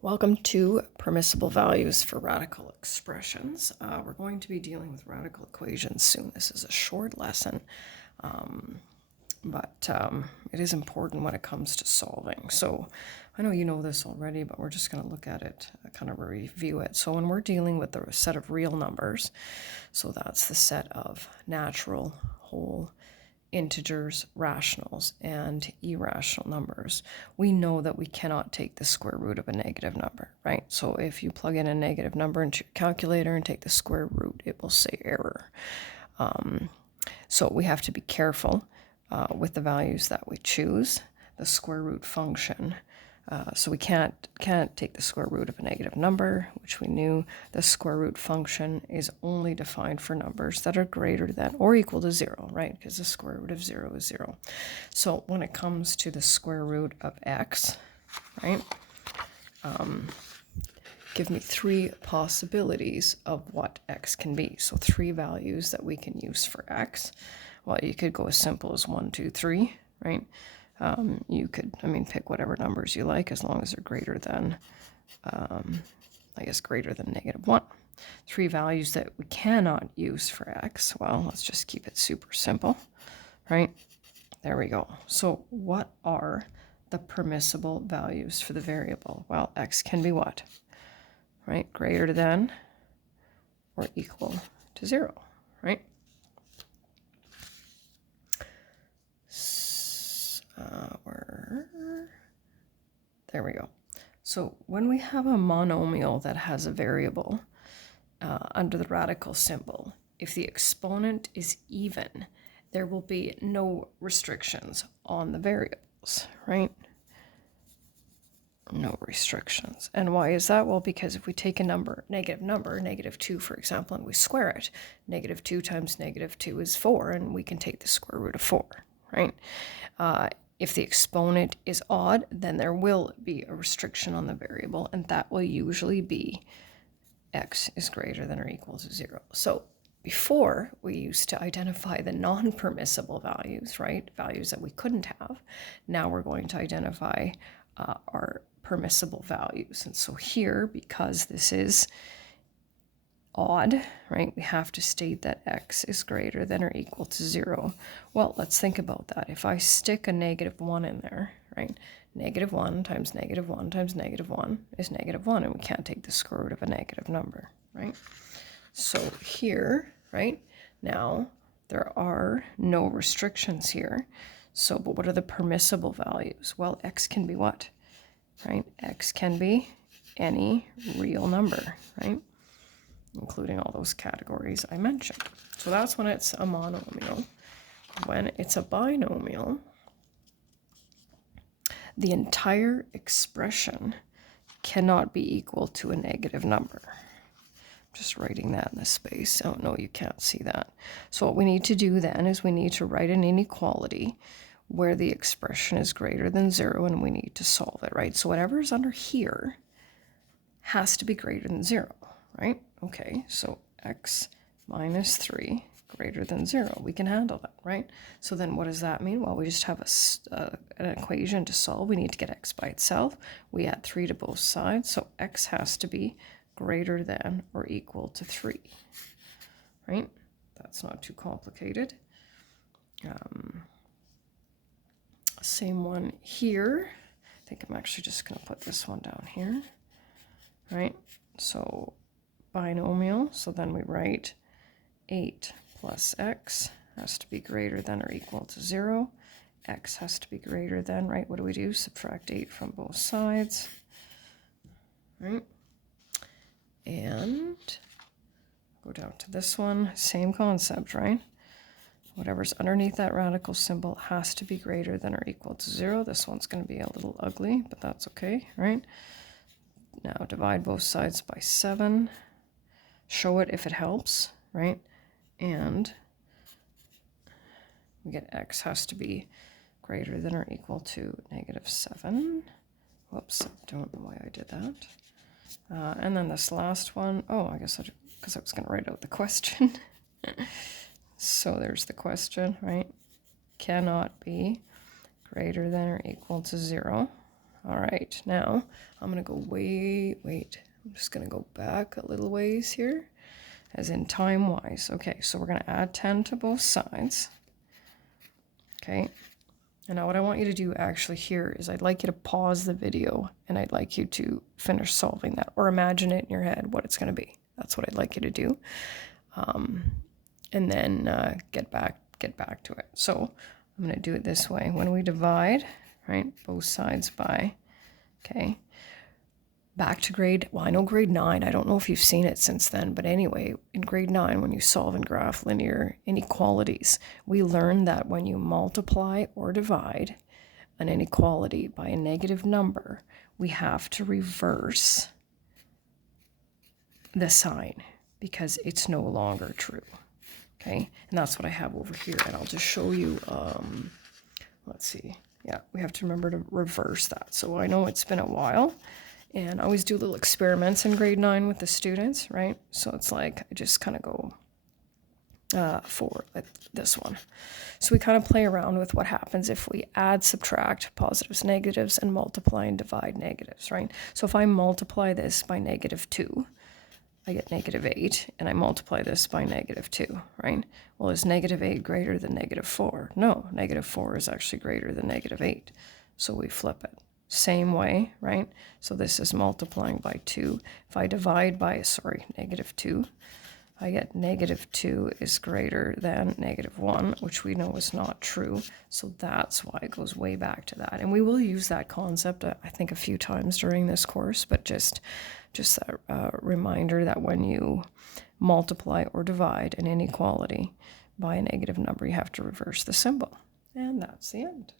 Welcome to Permissible Values for Radical Expressions. We're going to be dealing with radical equations soon. This is a short lesson, but it is important when it comes to solving. So I know you know this already, but we're just going to look at it, kind of review it. So when we're dealing with the set of real numbers, so that's the set of natural, whole, integers, rationals, and irrational numbers, we know that we cannot take the square root of a negative number, right? So if you plug in a negative number into your calculator and take the square root, it will say error. So we have to be careful with the values that we choose. The square root function, so we can't take the square root of a negative number, which we knew. The square root function is only defined for numbers that are greater than or equal to 0, right? Because the square root of 0 is 0. So when it comes to the square root of x, right, give me 3 possibilities of what x can be. So 3 values that we can use for x. Well, you could go as simple as 1, 2, 3, right? You could, pick whatever numbers you like as long as they're greater than, greater than -1. 3 values that we cannot use for x. Well, let's just keep it super simple, right? There we go. So what are the permissible values for the variable? Well, x can be what? Right? Greater than or equal to 0, right? There we go. So when we have a monomial that has a variable under the radical symbol, if the exponent is even, there will be no restrictions on the variables, right? No restrictions. And why is that? Well, because if we take a negative number, -2, for example, and we square it, -2 times -2 is 4, and we can take the square root of 4, right? If the exponent is odd, then there will be a restriction on the variable, and that will usually be x is greater than or equal to 0. So before, we used to identify the non-permissible values, right? Values that we couldn't have. Now we're going to identify our permissible values. And so here, because this is odd, right, we have to state that x is greater than or equal to 0. Well, let's think about that. If I stick a -1 in there, right, -1 times -1 times -1 is -1, and we can't take the square root of a negative number, right? So here, right, now there are no restrictions here. So, but what are the permissible values? Well, x can be what, right? X can be any real number, right? Including all those categories I mentioned. So that's when it's a monomial. When it's a binomial, the entire expression cannot be equal to a negative number. I'm just writing that in the space. Oh, no, you can't see that. So what we need to do then is we need to write an inequality where the expression is greater than 0, and we need to solve it, right? So whatever is under here has to be greater than 0, right? Okay, so x minus 3 greater than 0. We can handle that, right? So then what does that mean? Well, we just have an equation to solve. We need to get x by itself. We add 3 to both sides, so x has to be greater than or equal to 3, right? That's not too complicated. Same one here. I think I'm actually just going to put this one down here, right? So binomial, so then we write 8 plus x has to be greater than or equal to 0. X has to be greater than, right? What do we do? Subtract 8 from both sides, right? And go down to this one, same concept, right? Whatever's underneath that radical symbol has to be greater than or equal to 0. This one's going to be a little ugly, but that's okay, right? Now divide both sides by 7. Show it if it helps, right? And we get x has to be greater than or equal to -7. Whoops, I don't know why I did that. And then this last one, oh, I guess because I was going to write out the question. So there's the question, right? Cannot be greater than or equal to 0. All right, now I'm going to go I'm just going to go back a little ways here, as in time-wise. Okay, so we're going to add 10 to both sides. Okay, and now what I want you to do actually here is I'd like you to pause the video and I'd like you to finish solving that, or imagine it in your head what it's going to be. That's what I'd like you to do. And then get back to it. So I'm going to do it this way. When we divide, right, both sides by, okay, back to grade, well, I know grade 9, I don't know if you've seen it since then, but anyway, in grade 9, when you solve and graph linear inequalities, we learned that when you multiply or divide an inequality by a negative number, we have to reverse the sign because it's no longer true. Okay, and that's what I have over here, and I'll just show you, let's see, yeah, we have to remember to reverse that. So I know it's been a while, and I always do little experiments in grade 9 with the students, right? So it's like, I just kind of go for like this one. So we kind of play around with what happens if we add, subtract positives, negatives, and multiply and divide negatives, right? So if I multiply this by -2, I get -8, and I multiply this by -2, right? Well, is -8 greater than -4? No, -4 is actually greater than -8. So we flip it. Same way, right? So this is multiplying by 2. If I divide by, -2, I get -2 is greater than -1, which we know is not true. So that's why it goes way back to that. And we will use that concept, I think, a few times during this course, but just a reminder that when you multiply or divide an inequality by a negative number, you have to reverse the symbol. And that's the end.